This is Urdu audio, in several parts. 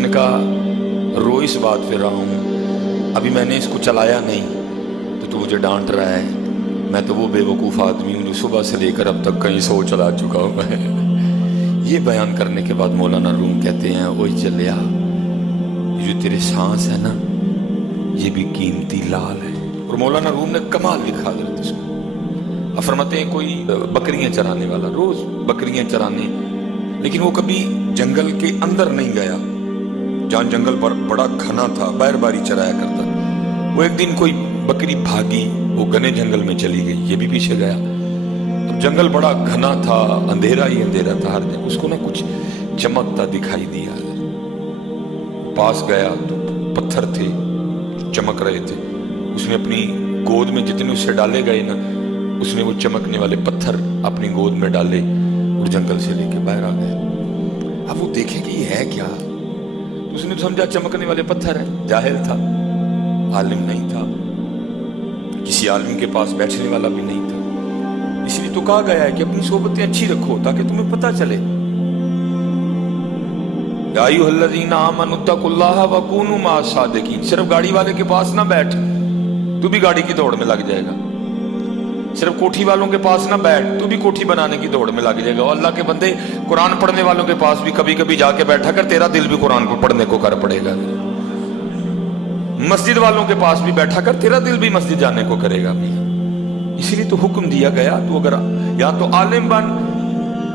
نے کہا رو اس بات پہ رہا ہوں، ابھی میں نے اس کو چلایا نہیں تو مجھے ڈانٹ رہا ہے، میں تو وہ بے وقوف آدمی ہوں جو صبح سے لے کر اب تک کہیں 100 چلا چکا ہوں میں۔ یہ بیان کرنے کے بعد مولانا روم کہتے ہیں اوئے چلیا، یہ جو تیرے سانس ہے نا یہ بھی قیمتی لال ہے۔ اور مولانا روم نے کمال لکھا حضرت اس کو، فرماتے ہیں کوئی بکریاں چرانے والا روز بکریاں چرانے، لیکن وہ کبھی جنگل کے اندر نہیں گیا جہاں جنگل بڑا گھنا تھا، بیر باری چرایا کرتا۔ وہ ایک دن کوئی بکری بھاگی، وہ گھنے جنگل میں چلی گئی، یہ بھی پیچھے گیا۔ اب جنگل بڑا گھنا تھا، اندھیرا ہی اندھیرا تھا ہر جگہ، اس کو نا کچھ چمکتا دکھائی دیا، پاس گیا تو پتھر تھے چمک رہے تھے، اس نے اپنی گود میں جتنے اس سے ڈالے گئے نا، اس نے وہ چمکنے والے پتھر اپنی گود میں ڈالے اور جنگل سے لے کے باہر آ گئے۔ اب وہ دیکھے کہ یہ ہے کیا، اس نے سمجھا چمکنے والے پتھر ہیں، جاہل تھا، عالم نہیں تھا، کسی عالم کے پاس بیٹھنے والا بھی نہیں تھا، اس لیے تو کہا گیا ہے کہ اپنی صحبتیں اچھی رکھو تاکہ تمہیں پتہ چلے۔ یا ایھا الذین آمنوا اتقوا اللہ وکونوا مع الصادقین، صرف گاڑی والے کے پاس نہ بیٹھ، تو بھی گاڑی کی دوڑ میں لگ جائے گا، صرف کوٹھی والوں کے پاس نہ بیٹھ، تو بھی کوٹھی بنانے کی دوڑ میں لگ جائے گا۔ اور اللہ کے بندے قرآن پڑھنے والوں کے پاس بھی کبھی کبھی جا کے بیٹھا کر، تیرا دل بھی قرآن کو پڑھنے کو کر پڑے گا۔ مسجد والوں کے پاس بھی بیٹھا کر، تیرا دل بھی مسجد جانے کو کرے گا۔ اسی لیے تو حکم دیا گیا، تو اگر یا تو عالم بن،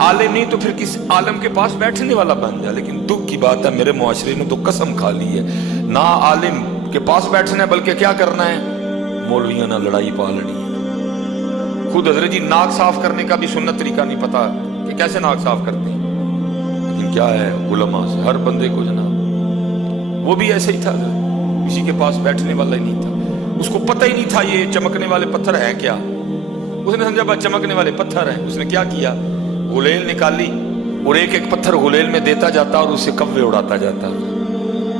عالم نہیں تو پھر کس عالم کے پاس بیٹھنے والا بن جا۔ لیکن دکھ کی بات ہے میرے معاشرے نے تو قسم کھا لی ہے، نہ عالم کے پاس بیٹھنا ہے بلکہ کیا کرنا ہے، مولویوں نہ لڑائی پالنی ہے۔ خود حضرت جی ناک صاف کرنے کا بھی سنت طریقہ نہیں پتا کہ کیسے ناک صاف کرتے ہیں، لیکن کیا ہے علماء سے ہر بندے کو جناب، وہ بھی ایسے ہی تھا، کسی کے پاس بیٹھنے والا ہی نہیں تھا، اس کو پتہ ہی نہیں تھا یہ چمکنے والے پتھر ہیں کیا، اس نے سمجھا بس چمکنے والے پتھر ہیں۔ اس نے کیا کیا، غلیل نکالی اور ایک ایک پتھر غلیل میں دیتا جاتا اور اسے کوے اڑاتا جاتا،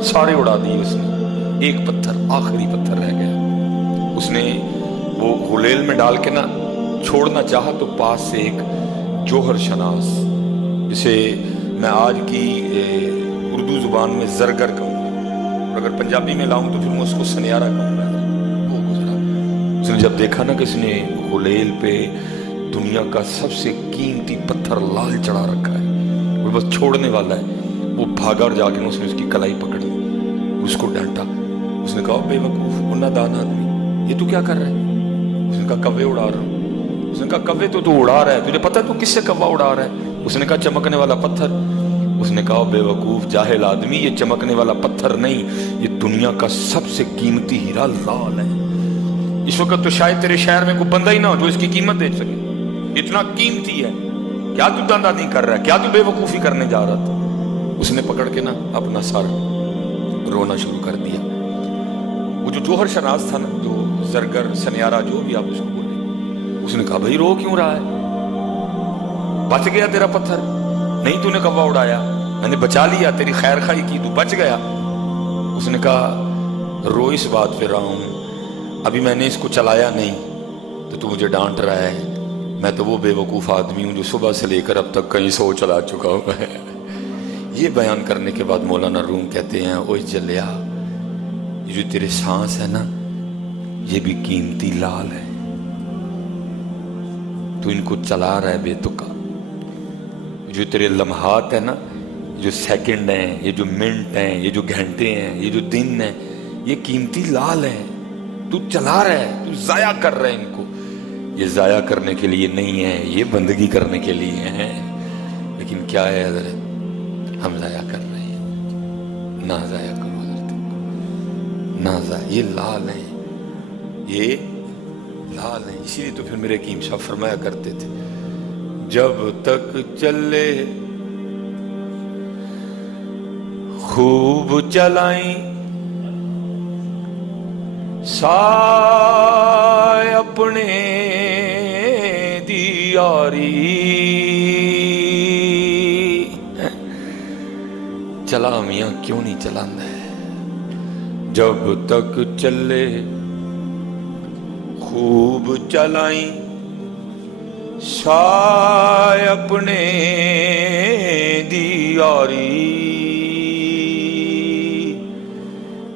سارے اڑا دیے اس نے، ایک پتھر آخری پتھر رہ گیا، اس نے وہ غلیل میں ڈال کے نا چھوڑنا چاہا تو پاس سے ایک جوہر شناس، جسے میں آج کی اردو زبان میں زرگر کہوں گا، اور اگر پنجابی میں لاؤں تو پھر میں اس کو سنیارہ کہوں گا، وہ گزرا۔ اس نے جب دیکھا نا کہ اس نے غلیل پہ دنیا کا سب سے قیمتی پتھر لال چڑھا رکھا ہے اور بس چھوڑنے والا ہے، وہ بھاگا اور جا کے اس نے اس کی کلائی پکڑی، اس کو ڈانٹا، اس نے کہا بے وقوف اور نادان آدمی، یہ تو کیا کر رہا ہے؟ اس نے کہا کوے اڑا رہا ہوں۔ اس نے کہا کوے تو اڑا رہا ہے، تجھے پتہ تو کس سے کوا اڑا رہا ہے؟ اس نے کہا چمکنے والا پتھر۔ اس نے کہا بے وقوف جاہل آدمی، یہ چمکنے والا پتھر نہیں، یہ دنیا کا سب سے قیمتی ہیرا لال ہے۔ اس وقت تو شاید تیرے شہر میں کوئی بندہ ہی نہ ہو جو اس کی قیمت دے سکے، اتنا قیمتی ہے، کیا تو دندہ نہیں کر رہا ہے، کیا تو بے وقوفی کرنے جا رہا تھا؟ اس نے پکڑ کے نا اپنا سر رونا شروع کر دیا۔ وہ جو جوہر شناس تھا نا، جو زرگر سنیارہ جو بھی آپ اس کو بولے، اس نے کہا بھائی رو کیوں رہا ہے، بچ گیا تیرا پتھر، نہیں تو نے کوا اڑایا، میں نے بچا لیا، تیری خیر خواہی کی، تو بچ گیا۔ اس نے کہا رو اس بات پہ رہا ہوں، ابھی میں نے اس کو چلایا نہیں تو مجھے ڈانٹ رہا ہے، میں تو وہ بے وقوف آدمی ہوں جو صبح سے لے کر اب تک کہیں 100 چلا چکا ہوں میں۔ یہ بیان کرنے کے بعد مولانا روم کہتے ہیں اوئے چلیا، یہ جو تیرے سانس ہے نا یہ بھی قیمتی لال ہے، تو ان کو چلا رہا ہے بے تکا، جو تیرے لمحات ہیں نا، جو سیکنڈ ہیں، یہ جو منٹ ہیں، یہ جو گھنٹے ہیں، یہ جو دن ہیں، یہ قیمتی لال ہیں، تو چلا رہا ہے، تو ضائع کر رہا ہے ان کو۔ یہ ضائع کرنے کے لیے نہیں ہے، یہ بندگی کرنے کے لیے ہیں، لیکن کیا ہے حضرت، ہم ضائع کر رہے ہیں۔ نہ ضائع کرو حضرت، نہ ضائع، یہ لال ہیں، یہ لال ہیں۔ اسی لیے تو پھر میرے حکیم صاحب فرمایا کرتے تھے جب تک چلے خوب چلائیں سائے اپنے دی یاری، چلا میاں کیوں نہیں چلانا ہے، جب تک چلے خوب چلائیں سائے اپنے دی یاری،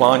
5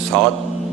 7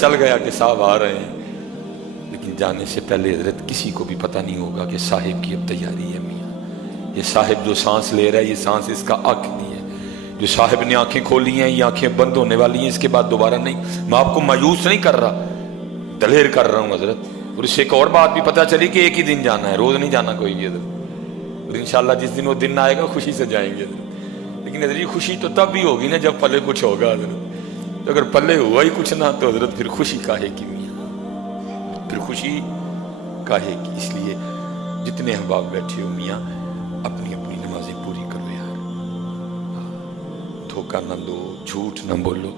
چل گیا کہ صاحب آ رہے ہیں، لیکن جانے سے پہلے حضرت کسی کو بھی پتہ نہیں ہوگا کہ صاحب کی اب تیاری ہے میاں، یہ صاحب جو سانس لے رہا ہے، یہ سانس اس کا حق نہیں ہے، جو صاحب نے آنکھیں کھولی ہیں یہ آنکھیں بند ہونے والی ہیں، اس کے بعد دوبارہ نہیں۔ میں آپ کو مایوس نہیں کر رہا، دلیر کر رہا ہوں حضرت۔ اور اس سے ایک اور بات بھی پتہ چلی کہ ایک ہی دن جانا ہے، روز نہیں جانا کوئی بھی حضرت، اور انشاءاللہ جس دن وہ دن آئے گا خوشی سے جائیں گے حضرت۔ لیکن حضرت یہ خوشی تو تب بھی ہوگی نا جب پلے کچھ ہوگا حضرت، تو اگر پلے ہوا ہی کچھ نہ تو حضرت پھر خوشی کاہے کی میاں، پھر خوشی کاہے کی۔ اس لیے جتنے احباب بیٹھے ہو میاں اپنی اپنی نمازیں پوری کرو یار، دھوکہ نہ دو، جھوٹ نہ بولو۔